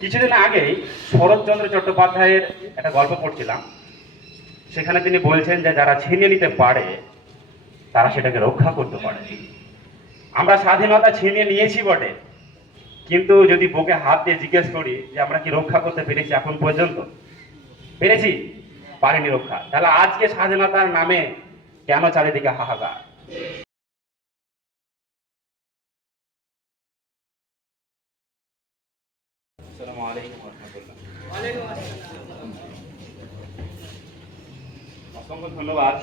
কিছুদিন আগেই শরৎচন্দ্র চট্টোপাধ্যায়ের একটা গল্প পড়ছিলাম। সেখানে তিনি বলছেন যে যারা ছিনিয়ে নিতে পারে তারা সেটাকে রক্ষা করতে পারে। আমরা স্বাধীনতা ছিনিয়ে নিয়েছি বটে, কিন্তু যদি বুকে হাত দিয়ে জিজ্ঞেস করি যে আমরা কি রক্ষা করতে পেরেছি এখন পর্যন্ত? পেরেছি? পারিনি রক্ষা। তাহলে আজকে স্বাধীনতার নামে কেন চারিদিকে হাহাকার? আসসালামু আলাইকুম ওয়া রাহমাতুল্লাহ। অসংখ্য ধন্যবাদ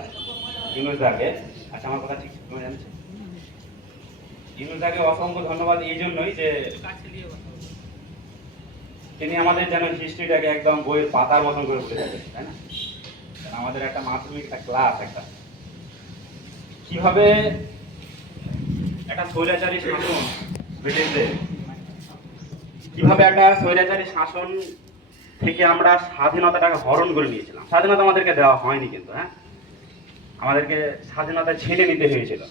ইউনুস দাকে। আচ্ছা, আমার কথা ঠিক শোনা যাচ্ছে? ইউনুস দাকে অসংখ্য ধন্যবাদ এই জন্যই যে তিনি আমাদের যেন হিস্ট্রিটাকে একদম বইয়ের পাতার মতন করে বলে থাকেন, তাই না? আমাদের একটা মাধ্যমিক একটা ক্লাস, একটা কিভাবে একটা স্বৈরাচারী শাসন, ব্রিটিশদের কিভাবে একটা স্বৈরাচারী শাসন থেকে আমরা স্বাধীনতাটাকে হরণ করে নিয়েছিলাম। স্বাধীনতা আমাদেরকে দেওয়া হয়নি, কিন্তু আমাদেরকে স্বাধীনতা ছিনে নিতে হয়েছিল।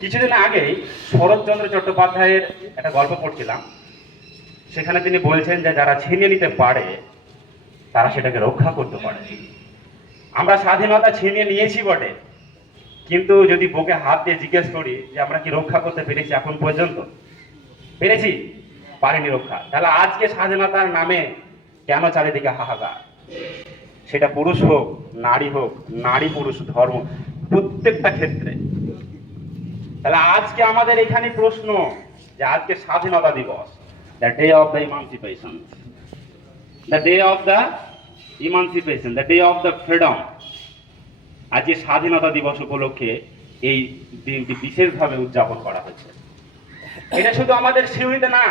কিছুদিন আগেই শরৎচন্দ্র চট্টোপাধ্যায়ের একটা গল্প পড়ছিলাম। সেখানে তিনি বলছেন যে যারা ছিনিয়ে নিতে পারে তারা সেটাকে রক্ষা করতে পারে। আমরা স্বাধীনতা ছিনিয়ে নিয়েছি বটে, কিন্তু যদি বুকে হাত দিয়ে জিজ্ঞেস করি যে আমরা কি রক্ষা করতে পেরেছি এখন পর্যন্ত? পেরেছি? পারিনি রক্ষা। তাহলে আজকে স্বাধীনতার নামে কেন চারিদিকে হাহাকার? সেটা পুরুষ হোক, নারী হোক, নারী পুরুষ ধর্ম, প্রত্যেকটা ক্ষেত্রে। তাহলে আজকে আমাদের এখানে প্রশ্ন যে আজকে স্বাধীনতা দিবস, the day of the emancipation, the day of the emancipation, the day of the freedom. আজকে স্বাধীনতা দিবস উপলক্ষে এই দিনটি বিশেষভাবে উদযাপন করা হচ্ছে। এটা শুধু আমাদের সিউড়িতে না,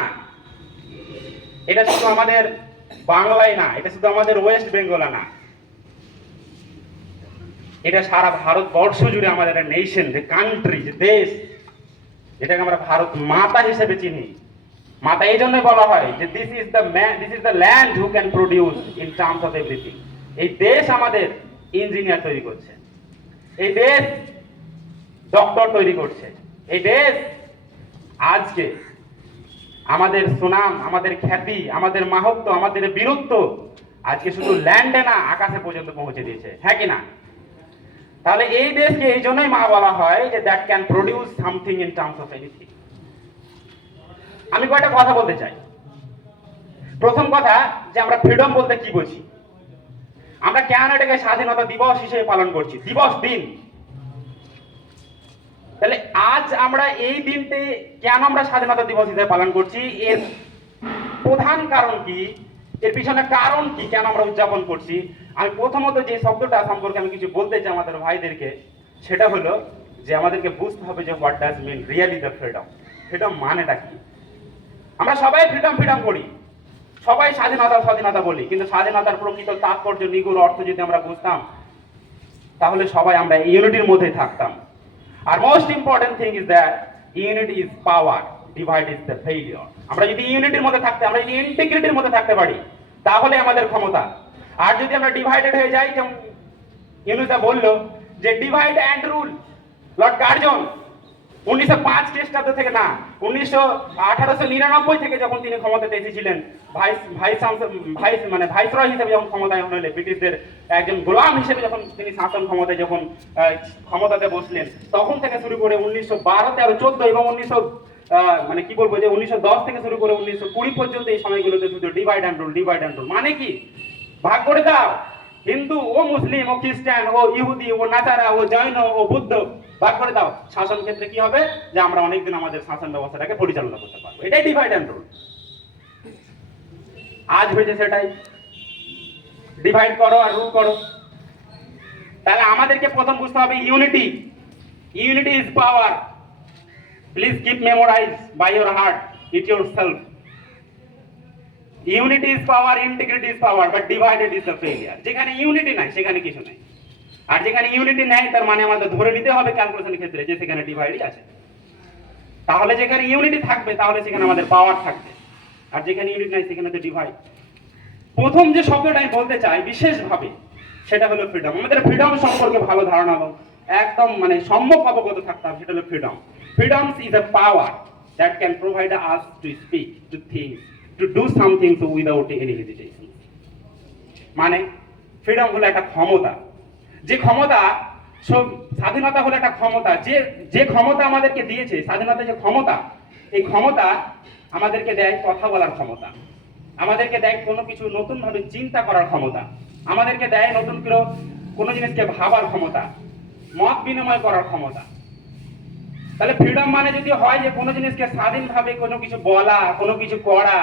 এটা শুধু আমাদের বাংলায় না, এটা শুধু আমাদের ওয়েস্ট বেঙ্গলে না, এটা সারা ভারতবর্ষ জুড়ে আমাদের একটা নেশন, যে কান্ট্রি, যে দেশ, যেটাকে আমরা ভারত মাতা হিসেবে চিনি। মাতা এই জন্যই বলা হয় যে this is the man, this is the land who can produce in terms of everything. এই দেশ আমাদের ইঞ্জিনিয়ার তৈরি করছে, এই দেশ ডক্টর তৈরি করছে, এই দেশ আজকে আমাদের সুনাম, আমাদের খ্যাতি, আমাদের মাহাত্ম্য, আমাদের বীরত্ব আজকে শুধু ল্যান্ডে না, আকাশে পর্যন্ত পৌঁছে দিয়েছে। হ্যাঁ কি না? তাহলে এই দেশকে এই জন্যই মা বলা হয় যে that can produce something in terms of anything. আমি কয়েকটা কথা বলতে চাই। প্রথম কথা, যে আমরা ফ্রিডম বলতে কি বুঝি? আমরা কেন এটাকে স্বাধীনতা দিবস হিসেবে পালন করছি, দিবস দিন? তাহলে আজ আমরা এই দিনটি কেন আমরা স্বাধীনতা দিবস হিসেবে পালন করছি, এর প্রধান কারণ কি, এর পিছনে কারণ কি, কেন আমরা উদযাপন করছি? আমি প্রথমত যে শব্দটা সম্পর্কে আমি কিছু বলতে চাই আমাদের ভাইদেরকে, সেটা হলো যে আমাদেরকে বুঝতে হবে যে what does mean really the freedom. Freedom মানেটা কি? আমরা সবাই ফ্রিডম ফ্রিডম করি, সবাই স্বাধীনতা স্বাধীনতা বলি, কিন্তু স্বাধীনতার প্রকৃত তাৎপর্য, নিগুড় অর্থ যদি আমরা বুঝতাম, তাহলে সবাই আমরা ইউনিটির মধ্যে থাকতাম। আর most important thing is that unity is power, divide is the failure. আমরা যদি ইউনিটির মধ্যে থাকতে, আমরা যদি ইন্টিগ্রিটির মধ্যে থাকতে পারি, তাহলে আমাদের ক্ষমতা। আর যদি আমরা ডিভাইডেড হয়ে যাই, যেমন ইউনুসা বললো যে divide and rule, Lord Curzon 1905 খ্রিস্টাব্দ থেকে না, 1899 থেকে যখন তিনি ক্ষমতাতে এসেছিলেন, ভাইসরয় হিসেবে যখন ক্ষমতায় হলে, ব্রিটিশদের একজন গোলাম হিসেবে যখন তিনি শাসন ক্ষমতায় যখন ক্ষমতাতে বসলেন, তখন থেকে শুরু করে 1912, 13, 14 এবং 1910 থেকে শুরু করে 1920 পর্যন্ত এই সময়গুলোতে শুধু divide and rule, divide and rule. মানে কি? ভাগ করে দাও, হিন্দু ও মুসলিম ও খ্রিস্টান ও ইহুদি ও নাসারা ও জৈন ও বুদ্ধ, ভাগ করে দাও। শাসন ক্ষেত্রে কি হবে? যে আমরা অনেকদিন আমাদের শাসন ব্যবস্থাটাকে পরিচালনা করতে পারবো। এটাই ডিভাইড অ্যান্ড রুল। আজ হয়েছে সেটাই, ডিভাইড করো আর রুল করো। তাহলে আমাদেরকে প্রথম বুঝতে হবে unity. Unity is power. Please keep memorise by your heart, it yourself. Unity is power, integrity is power, but divided is the failure. যেখানে ইউনিটি নাই সেখানে কিছু নাই, আর যেখানে ইউনিটি নেই তার মানে আমাদের ধরে নিতে হবে ক্যালকুলেশনের ক্ষেত্রে যে সেখানে ডিভাইডই আছে। তাহলে যেখানে ইউনিটি থাকবে তাহলে সেখানে আমাদের পাওয়ার থাকবে, আর যেখানে ইউনিটি নাই সেখানে তো ডিভাইড। প্রথম যে শব্দটা আমি বলতে চাই বিশেষভাবে, সেটা হলো ফ্রিডম। আমাদের ফ্রিডম সম্পর্কে ভালো ধারণা এবং একদম সম্যক অবগত থাকতে হবে। সেটা হলো freedom. Freedom is a power that can provide us to speak, to think, to do something so without any hesitation. মানে ফ্রিডম হলো একটা ক্ষমতা, যে ক্ষমতা স্বাধীনতা হলো একটা ক্ষমতা, যে ক্ষমতা আমাদেরকে দিয়েছে, স্বাধীনতা যে ক্ষমতা, এই ক্ষমতা আমাদেরকে দেয় কথা বলার ক্ষমতা, আমাদেরকে দেয় কোনো কিছু নতুনভাবে চিন্তা করার ক্ষমতা, আমাদেরকে দেয় নতুন করে কোনো জিনিসকে ভাবার ক্ষমতা, মত বিনিময় করার ক্ষমতা। তাহলে ফ্রিডম মানে যদি হয় যে কোনো জিনিসকে স্বাধীনভাবে কোনো কিছু বলা, কোনো কিছু করা,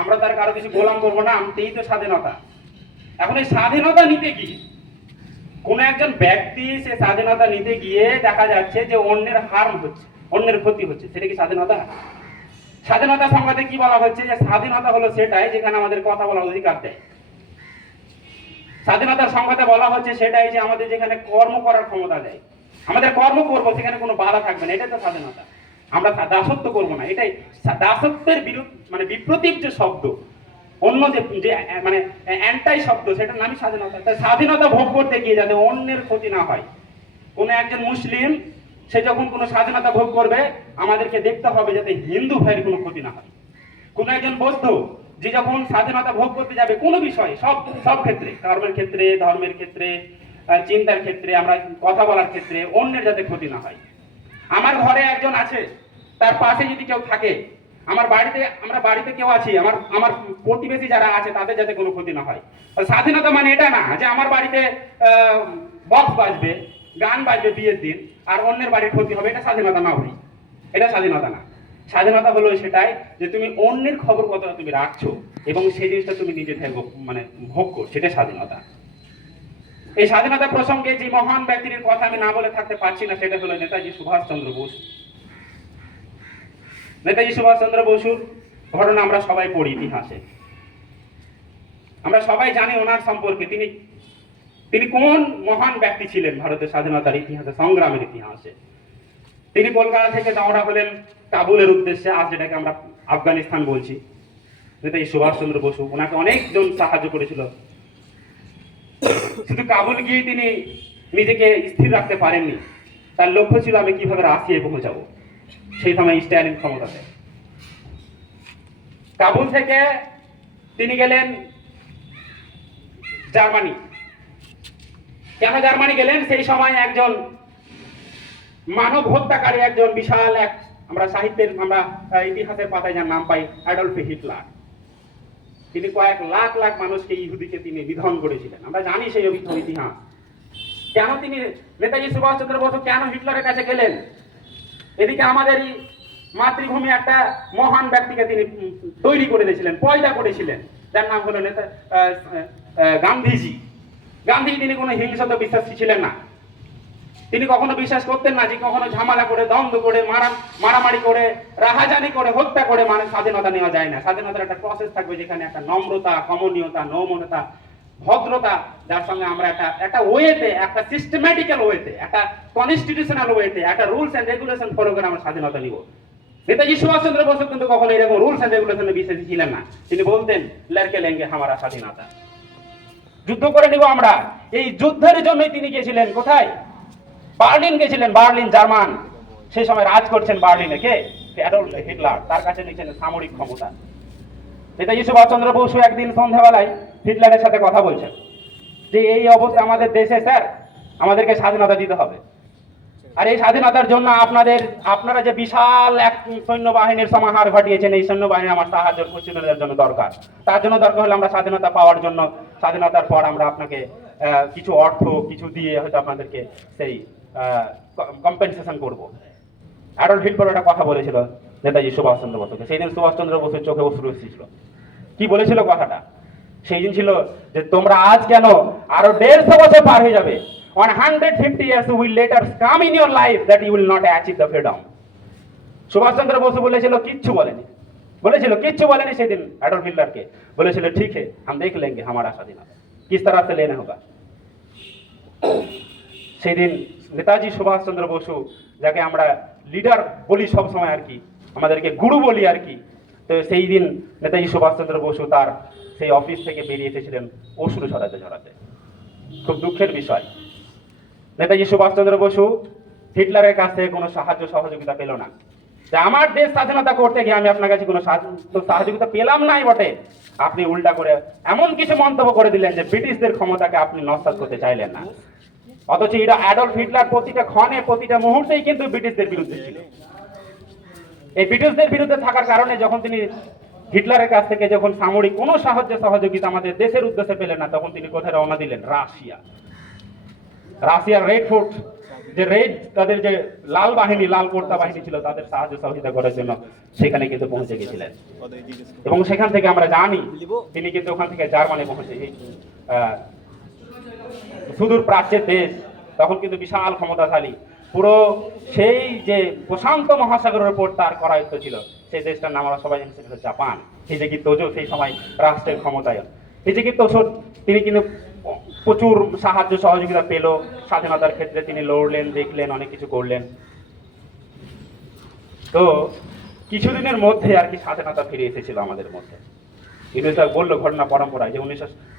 আমরা তার কারো কিছু গোলাম করবো না, এই তো স্বাধীনতা। এখন এই স্বাধীনতা নিতে গিয়ে কোন একজন ব্যক্তি সে স্বাধীনতা নিতে গিয়ে দেখা যাচ্ছে যে অন্যের হার্ম হচ্ছে, অন্যের ক্ষতি হচ্ছে, সেটা কি স্বাধীনতা? স্বাধীনতা সংজ্ঞাতে কি বলা হচ্ছে যে স্বাধীনতা হলো সেটাই যেখানে আমাদের কথা বলার অধিকার দেয়। স্বাধীনতার সংজ্ঞাতে বলা হচ্ছে সেটাই যে আমাদের যেখানে কর্ম করার ক্ষমতা দেয়, আমাদের কর্ম করবো সেখানে কোনো বাধা থাকবে না, এটাই তো স্বাধীনতা। আমরা দাসত্ব করবো না, এটাই দাসত্বের মানে বিপ্রতীপ যে শব্দ, অন্য যে মানে অ্যান্টাই শব্দ, সেটার নামই স্বাধীনতা। তাই স্বাধীনতা ভোগ করতে গিয়ে যাতে অন্যের ক্ষতি না হয়। কোনো একজন মুসলিম সে যখন কোনো স্বাধীনতা ভোগ করবে, আমাদেরকে দেখতে হবে যাতে হিন্দু ভাইয়ের কোনো ক্ষতি না হয়। কোনো একজন বৌদ্ধ যে যখন স্বাধীনতা ভোগ করতে যাবে কোনো বিষয়ে, সব ক্ষেত্রে, কর্মের ক্ষেত্রে, ধর্মের ক্ষেত্রে, চিন্তার ক্ষেত্রে, আমরা কথা বলার ক্ষেত্রে, অন্যের যাতে ক্ষতি না হয়। আমার ঘরে একজন আছে, তার পাশে যদি কেউ থাকে, আমার বাড়িতে, আমরা বাড়িতে কেউ আছি, আমার প্রতিবেশী যারা আছে তাদের যাতে কোনো ক্ষতি না হয়। স্বাধীনতা মানে এটা না যে আমার বাড়িতে বক্স বাজবে, গান বাজবে বিয়ের দিন, আর অন্যের বাড়ির ক্ষতি হবে, এটা স্বাধীনতা না ভাই, এটা স্বাধীনতা না। স্বাধীনতা হলো সেটাই যে তুমি অন্যের খবর কতটা তুমি রাখছো এবং সেই জিনিসটা তুমি নিজে থেকে মানে ভোগ করছো, সেটা স্বাধীনতা। এই স্বাধীনতা প্রসঙ্গে যে মহান ব্যক্তির কথা আমি না বলে থাকতে পারছি না, সেটা হলো নেতাজি সুভাষচন্দ্র বোস। নেতাজি সুভাষচন্দ্র বসুর ঘটনা আমরা সবাই পড়ি ইতিহাসে, আমরা সবাই জানি ওনার সম্পর্কে। তিনি কোন মহান ব্যক্তি ছিলেন ভারতের স্বাধীনতার ইতিহাসে, সংগ্রামের ইতিহাসে। তিনি কলকাতা থেকে রওনা হলেন কাবুলের উদ্দেশ্যে, আজ যেটাকে আমরা আফগানিস্তান বলছি। নেতাজি সুভাষচন্দ্র বসু, ওনাকে অনেকজন সাহায্য করেছিল। শুধু কাবুল গিয়ে তিনি নিজেকে স্থির রাখতে পারেননি, তার লক্ষ্য ছিল আমি কিভাবে রাশিয়ায় পৌঁছাবো। সেই সময় স্ট্যালিন ক্ষমতাতে। কাবুল থেকে তিনি গেলেন জার্মানি। কেন জার্মানি গেলেন? সেই সময় একজন মানব হত্যাকারী, একজন বিশাল এক, আমরা সাহিত্যের, আমরা ইতিহাসের পাতায় যার নাম পাই, অ্যাডলফ হিটলার। তিনি কয়েক লাখ লাখ মানুষকে, ইহুদিকে তিনি নিধন করেছিলেন। আমরা জানি সেই ইতিহাস। কেন তিনি, নেতাজি সুভাষচন্দ্র বসু কেন হিটলারের কাছে গেলেন? এদিকে আমাদের মাতৃভূমি একটা মহান ব্যক্তিকে তিনি তৈরি করে দিয়েছিলেন, পয়দা করেছিলেন, যার নাম হলো গান্ধীজি। গান্ধীজি তিনি কোনো হিংসাতে বিশ্বাসী ছিলেন না। তিনি কখনো বিশ্বাস করতেন না যে কখনো ঝামেলা করে, দ্বন্দ্ব করে, মারামারি করে, রাহাজানি করে, হত্যা করে মানে স্বাধীনতা নেওয়া যায় না। স্বাধীনতার একটা প্রসেস থাকবে যেখানে একটা নম্রতা, কমনীয়তা, নমনতা, ভদ্রতা, যার সঙ্গে আমরা একটা ওয়েতে, একটা সিস্টেম্যাটিক্যাল ওয়েতে, একটা কনস্টিটিউশনাল ওয়েতে, একটা রুলস এন্ড রেগুলেশন ফলো করে আমরা স্বাধীনতা নিব। নেতাজি সুভাষচন্দ্র বসু কিন্তু কখনো এরকম রুলস এন্ড রেগুলেশনে বিশ্বাসী ছিলেন না। তিনি বলতেন লড়কে লেঙ্গে হামারা স্বাধীনতা, যুদ্ধ করে নিব আমরা। এই যুদ্ধের জন্যই তিনি গিয়েছিলেন কোথায়? বার্লিন গেছিলেন। বার্লিন জার্মান, সেই সময় রাজ করছেন বার্লিনে কে? Adolf Hitler. তার কাছে নিয়েছেন সামরিক ক্ষমতা। নেতাজি সুভাষচন্দ্র বসু একদিন সন্ধ্যাবেলায় হিটলারের সাথে কথা বলছেন যে এই অবস্থা আমাদের দেশে, স্যার আমাদেরকে স্বাধীনতা দিতে হবে, আর এই স্বাধীনতার জন্য আপনারা যে বিশাল এক সৈন্যবাহিনীর সমাহার ঘটিয়েছেন, এই সৈন্যবাহিনী আমার সাহায্য প্রশিক্ষণের জন্য দরকার। তার জন্য দরকার হলে আমরা স্বাধীনতা পাওয়ার জন্য, স্বাধীনতার পর আমরা আপনাকে কিছু অর্থ কিছু দিয়ে হয়তো আপনাদেরকে সেই কম্পেনসেশন করব। অ্যাডলফ হিটলার একটা কথা বলেছিল নেতাজি সুভাষচন্দ্র বসুকে। সেই দিন সুভাষচন্দ্র বসুর চোখে অশ্রু এসেছিল। কি বলেছিল কথাটা? সেই দিন ছিল যে তোমরা আজ কেন, আরো 150 বছর পার হয়ে যাবে, 150 years will later come in your life that you will not achieve the freedom. Subhash Chandra Basu বলেছিল, কিচ্ছু বলেনি সেদিন অ্যাডলফ হিটলারকে। বলেছিল ঠিক है हम देख लेंगे हमारा স্বাধীনতা किस तरह से लेना होगा। সেই দিন নেতাজি সুভাষচন্দ্র বসু, যাকে আমরা লিডার বলি সব সময় আর কি, আমাদেরকে গুরু বলি আর কি, তো সেই দিন নেতাজি সুভাষচন্দ্র বসু তার সেই অফিস থেকে বেরিয়ে এসেছিলেন অশ্রু ঝরাতে। খুব দুঃখের বিষয়, নেতাজি সুভাষচন্দ্র বসু হিটলারের কাছ থেকে কোনো সাহায্য সহযোগিতা পেল না। যে আমার দেশ স্বাধীনতা করতে গিয়ে আমি আপনার কাছে কোনো সহযোগিতা পেলাম নাই বটে, আপনি উল্টা করে এমন কিছু মন্তব্য করে দিলেন যে ব্রিটিশদের ক্ষমতাকে আপনি নস্যাৎ করতে চাইলেন না। অথচ এটা অ্যাডলফ হিটলার প্রতিটা ক্ষণে প্রতিটা মুহূর্তেই কিন্তু ব্রিটিশদের বিরুদ্ধে ছিল। এই ব্রিটিশদের বিরুদ্ধে থাকার কারণে যখন তিনি হিটলারের কাছ থেকে যখন সামরিক কোনো সাহায্য সহযোগিতা আমাদের দেশের উদ্দেশ্যে পেলেন না, তখন তিনি কোথায় রওনা দিলেন? রাশিয়ার রেড ফোর্ট, যে রেড তাদের যে লাল বাহিনী, লাল কোর্তা বাহিনী ছিল, তাদের সাহায্য সহযোগিতা করার জন্য সেখানে কিন্তু পৌঁছে গেছিলেন। এবং সেখান থেকে আমরা জানি তিনি কিন্তু ওখান থেকে জার্মানি পৌঁছে, সুদূর প্রাচ্যের দেশ, তখন কিন্তু বিশাল ক্ষমতাশালী, পুরো সেই যে প্রশান্ত মহাসাগরের উপর তার করায়ত্ত ছিল, সেই দেশটার নাম আমরা সবাই জানি, সেটা হচ্ছে জাপান। হিজেকি তোজো সেই সময় রাষ্ট্রের ক্ষমতায়। হিজেকি তোজো তিনি কিন্তু প্রচুর সাহায্য সহযোগিতা পেল স্বাধীনতার ক্ষেত্রে, তিনি লড়লেন, দেখলেন, অনেক কিছু করলেন। তো কিছুদিনের মধ্যে আর কি স্বাধীনতা ফিরে এসেছিল আমাদের মধ্যে। ইংরেজরা বললো ঘটনা পরম্পরায় যে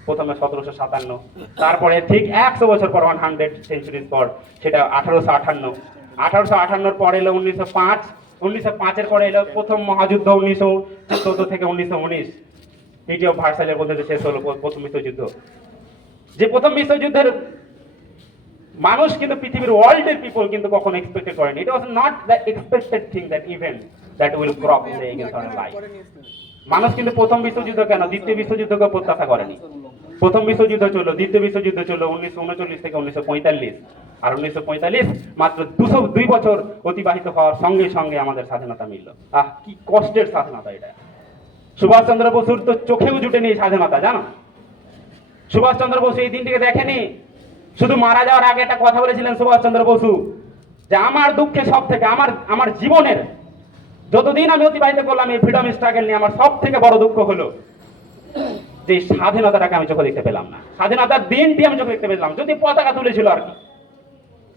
প্রথমে 1757, তারপরে ঠিক 100 বছর পর, 100 সেঞ্চুরির পর সেটা 1858, 1858 পর এলো 1905, 1905-এর পরে এলো প্রথম মহাযুদ্ধ 1914 থেকে 1919, ট্রিটি অফ ভার্সাইয়ের মধ্যে শেষ হলো প্রথম বিশ্বযুদ্ধ। যে প্রথম বিশ্বযুদ্ধের মানুষ কিন্তু পৃথিবীর ওয়ার্ল্ডের পিপল কিন্তু কখনো এক্সপেক্টেড করেনি। It was not the expected thing, that event that will crop in the against of life. মানুষ কিন্তু প্রথম বিশ্বযুদ্ধ কেন, দ্বিতীয় বিশ্বযুদ্ধকে প্রত্যাশা করেনি। প্রথম বিশ্বযুদ্ধ চললো, দ্বিতীয় বিশ্বযুদ্ধ চললো 1939 থেকে 1945, আর 1945 মাত্র 202 বছর অতিবাহিত হওয়ার সঙ্গে সঙ্গে আমাদের স্বাধীনতা মিলল। কি কষ্টের স্বাধীনতা এটা! সুভাষচন্দ্র বসুর তো চোখেও জুটেনি এই স্বাধীনতা, জানো? সুভাষচন্দ্র বসু এই দিনটিকে দেখেনি। শুধু মারা যাওয়ার আগে একটা কথা বলেছিলেন সুভাষচন্দ্র বসু, যে আমার দুঃখে সব থেকে, আমার জীবনের যতদিন আমি অতিবাহিত করলাম এই ফ্রিডম স্ট্রাগল নিয়ে, আমার সব থেকে বড় দুঃখ হলো যে স্বাধীনতাটাকে আমি চোখে দেখতে পেলাম না। স্বাধীনতার দিনটি আমি চোখে দেখতে পেলাম, যদি পতাকা তুলেছিল আর কি।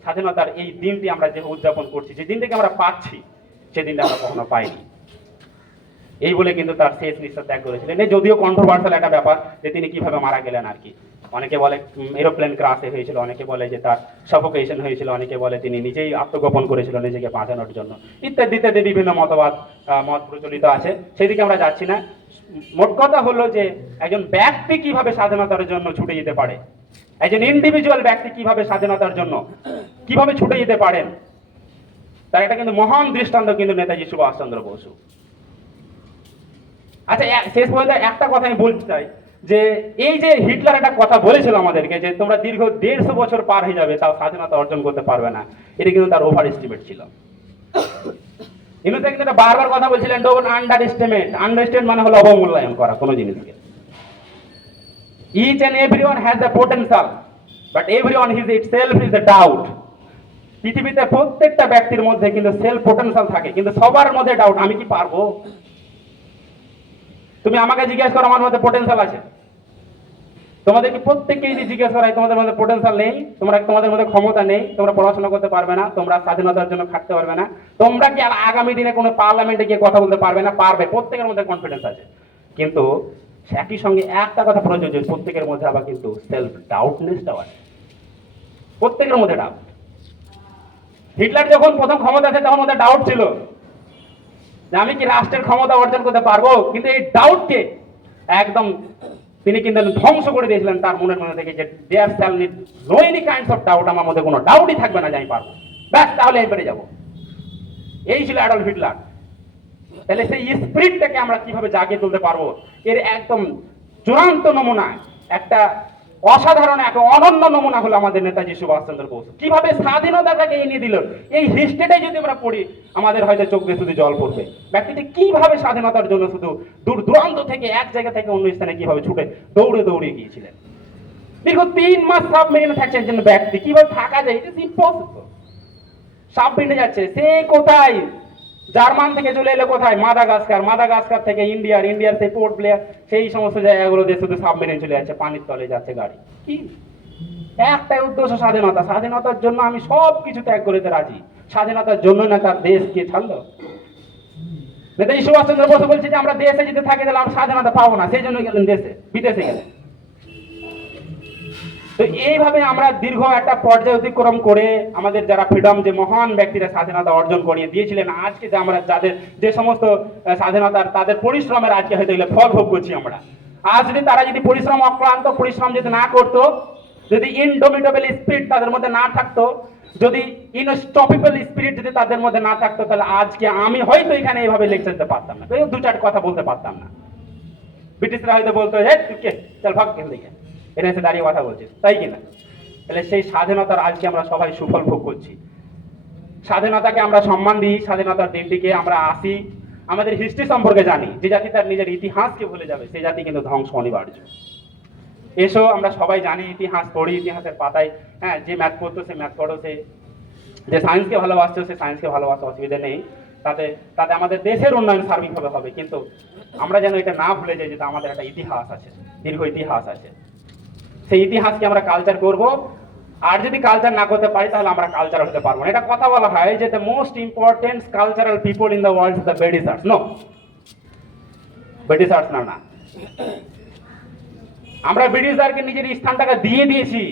স্বাধীনতার এই দিনটি আমরা যে উদযাপন করছি, যে দিনটাকে আমরা পাচ্ছি, সেই দিনটা আমরা কখনো পাইনি। এই বলে কিন্তু তার শেষ নিঃশ্বাস ত্যাগ করেছিলেন। এই যদিও কন্ট্রোভার্সাল একটা ব্যাপার যে তিনি কিভাবে মারা গেলেন আর কি। অনেকে বলে এরোপ্লেন ক্রাশে হয়েছিল, অনেকে বলে যে তার সাফোকেশন হয়েছিল, অনেকে বলে তিনি নিজেই আত্মগোপন করেছিল নিজেকে বাঁচানোর জন্য, ইত্যাদি ইত্যাদি বিভিন্ন মত প্রচলিত আছে, সেদিকে আমরা যাচ্ছি না। মোট কথা হলো যে একজন ব্যক্তি কিভাবে স্বাধীনতার জন্য ছুটে যেতে পারে, একজন ইন্ডিভিজুয়াল ব্যক্তি কিভাবে স্বাধীনতার জন্য কিভাবে ছুটে যেতে পারেন, তার একটা কিন্তু মহান দৃষ্টান্ত কিন্তু নেতাজি সুভাষচন্দ্র বসু। আচ্ছা, শেষ পর্যন্ত একটা কথা আমি বলতে চাই, যে এই যে হিটলার একটা কথা বলেছিল আমাদেরকে যে তোমরা দীর্ঘ 150 বছর পার হয়ে যাবে তাও স্বাধীনতা অর্জন করতে পারবে না, এটা কিন্তু তার ওভার এস্টিমেট ছিল। কিন্তু কিন্তু বারবার কথা বলছিলেন, ডোন্ট আন্ডারএস্টিমেট। আন্ডারস্ট্যান্ড মানে হলো অবমূল্যায়ন করা কোনো জিনিসকে। Each and everyone has the potential, but everyone is itself is the doubt. পৃথিবীতে প্রত্যেকটা ব্যক্তির মধ্যে কিন্তু সেলফ পোটেনশিয়াল থাকে, কিন্তু সবার মধ্যে ডাউট, আমি কি পারবো? তুমি আমাকে জিজ্ঞাসা করো আমার মধ্যে পোটেনশিয়াল আছে, তোমাদেরকে প্রত্যেককেই জিজ্ঞাসা করাই তোমাদের মধ্যে পোটেনশিয়াল নেই, তোমাদের মধ্যে ক্ষমতা নেই, তোমরা পড়াশোনা করতে পারবে না, তোমরা স্বাধীনতার জন্য খাটতে পারবে না, তোমরা কি আগামী দিনে কোনো পার্লামেন্টে গিয়ে কথা বলতে পারবে না? পারবে, প্রত্যেকের মধ্যে কনফিডেন্স আছে। কিন্তু একই সঙ্গে একটা কথা প্রযোজ্য, প্রত্যেকের মধ্যে আবার কিন্তু সেলফ ডাউটনেসটাও আছে, প্রত্যেকের মধ্যে ডাউট। হিটলার যখন প্রথম ক্ষমতা আছে তখন মধ্যে ডাউট ছিল যে আমি কি রাষ্ট্রের ক্ষমতা অর্জন করতে পারবো, কিন্তু এই ডাউটকে একদম তিনি কিন্তু ধ্বংস করে দিয়েছিলেন তার মনের মধ্যে থেকে, যে there shall need no any kinds of doubt, আমার মধ্যে কোনো ডাউটই থাকবে না যে আমি পারবো, ব্যাস তাহলে আমি পেরে যাবো। এই ছিল অ্যাডলফ হিটলার। তাহলে সেই স্পিরিটটাকে আমরা কিভাবে জাগিয়ে তুলতে পারবো, এর একদম চূড়ান্ত নমুনা, একটা অসাধারণ, একটা অনন্য নমুনা হলো আমাদের নেতাজি সুভাষচন্দ্র বোস। কিভাবে স্বাধীনতাটাকে এনে দিল, এই হিস্ট্রিটাই যদি আমরা পড়ি আমাদের হয়তো চোখ দিয়ে শুধু জল পড়বে। ব্যক্তিটি কিভাবে স্বাধীনতার জন্য শুধু দূর দূরান্ত থেকে এক জায়গা থেকে অন্য স্থানে কিভাবে ছুটে দৌড়ে গিয়েছিলেন। দীর্ঘ 3 মাস সাবমেরিনে থাকছেন একজন ব্যক্তি, কিভাবে থাকা যায়? It is impossible. সাবমেরিনে যাচ্ছে, সে কোথায় জার্মান থেকে চলে এলো কোথায়, মাদাগাস্কার থেকে ইন্ডিয়ার সেই পোর্ট ব্লেয়ার, সেই সমস্ত জায়গাগুলো দিয়ে শুধু সাবমেরিন চলে যাচ্ছে, পানির তলে যাচ্ছে গাড়ি। কি একটাই উদ্দেশ্য, স্বাধীনতা। স্বাধীনতার জন্য আমি সব কিছু ত্যাগ করতে রাজি। স্বাধীনতার জন্য না তার দেশকে ছাড়লো। নেতাজি সুভাষচন্দ্র বসু বলছে যে আমরা দেশে যদি থাকি তাহলে আমরা স্বাধীনতা পাবো না, সেই জন্য গেলেন বিদেশে গেলেন। তো এইভাবে আমরা দীর্ঘ একটা পর্যায় অতিক্রম করে আমাদের যারা ফ্রিডম, যে মহান ব্যক্তিরা স্বাধীনতা অর্জন করিয়ে দিয়েছিলেন, আজকে যে আমরা যাদের যে সমস্ত স্বাধীনতার তাদের পরিশ্রমের আজকে হয়তো এগুলো ফল ভোগ করছি আমরা। আজ যদি তারা যদি পরিশ্রম, অক্লান্ত পরিশ্রম যদি না করতো, যদি ইনডোমিটেবল স্পিরিট তাদের মধ্যে না থাকতো, যদি ইনস্টপেবল স্পিরিট যদি তাদের মধ্যে না থাকতো, তাহলে আজকে আমি হয়তো এখানে এইভাবে লেকচার দিতে পারতাম না, দু চার কথা বলতে পারতাম না। ব্রিটিশরা হয়তো বলতো, হে তুই কে, চল ভাগ এখান থেকে, এটা এসে দাঁড়িয়ে কথা বলছিস, তাই কিনা? তাহলে সেই স্বাধীনতার আজকে আমরা সবাই সুফল ভোগ করছি। স্বাধীনতাকে আমরা সম্মান দিই, স্বাধীনতার দিনটিকে আমরা আসি, আমাদের হিস্ট্রি সম্পর্কে জানি। যে জাতি তার নিজের ইতিহাসকে ভুলে যাবে, সেই জাতি কিন্তু ধ্বংস অনিবার্য। এসো আমরা সবাই জানি, ইতিহাস পড়ি, ইতিহাসের পাতায়, হ্যাঁ, যে ম্যাথ পড়তো সে ম্যাথ পড়ো, যে সায়েন্সকে ভালোবাসছে সে সায়েন্সকে ভালোবাসা, অসুবিধা নেই। তাতে তাতে আমাদের দেশের উন্নয়ন সার্বিকভাবে হবে। কিন্তু আমরা যেন এটা না ভুলে যাই যে আমাদের একটা ইতিহাস আছে, দীর্ঘ ইতিহাস আছে। সেই ইতিহাসকে আমরা কালচার করব। আর যদি কালচার না করতে পারি তাহলে আমরা কালচার হতে পারবো না। এটা কথা বলা হয় যে the most important cultural people in the world is the Britishers. No, Britishers না, না, আমরা ব্রিটিশারকে নিজের স্থানটাকে দিয়ে দিয়েছি।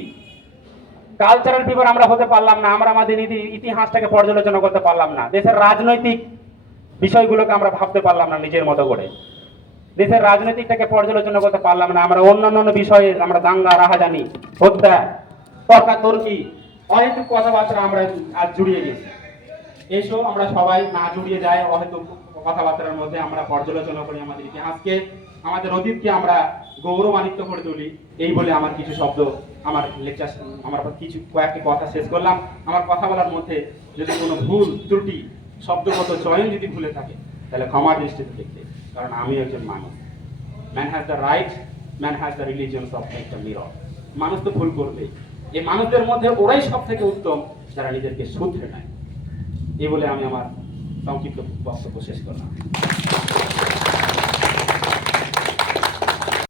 কালচারাল পিপল আমরা হতে পারলাম না, আমরা আমাদের ইতিহাসটাকে পর্যালোচনা করতে পারলাম না, দেশের রাজনৈতিক বিষয়গুলোকে আমরা ভাবতে পারলাম না নিজের মতো করে, দেশের রাজনৈতিকটাকে পর্যালোচনা করতে পারলাম না। আমরা অন্যান্য বিষয়ে আমরা দাঙ্গা, রাহাজানি, হত্যা, তর্কাতর্কি, অহেতুক কথাবার্তা আমরা আজ জুড়িয়ে গেছি। এসো আমরা সবাই না জুড়িয়ে যাই অহেতুক কথাবার্তার মধ্যে, আমরা পর্যালোচনা করি আমাদের ইতিহাসকে, আমাদের অতীতকে আমরা গৌরবান্বিত করে তুলি। এই বলে আমার কিছু শব্দ, আমার লেকচার, আমার কিছু কয়েকটি কথা শেষ করলাম। আমার কথা বলার মধ্যে যদি কোনো ভুল ত্রুটি, শব্দগত চয়ন যদি ভুলে থাকে তাহলে ক্ষমা দৃষ্টিতে দেখতে, কারণ আমি একজন মানুষ। Man has the right, man has the religions of একটা মিরর। মানুষ তো ভুল করবে, এই মানুষদের মধ্যে ওরাই সব থেকে উত্তম যারা নিজেদেরকে শুধরে নেয়। এই বলে আমি আমার সংক্ষিপ্ত বক্তব্য শেষ করলাম।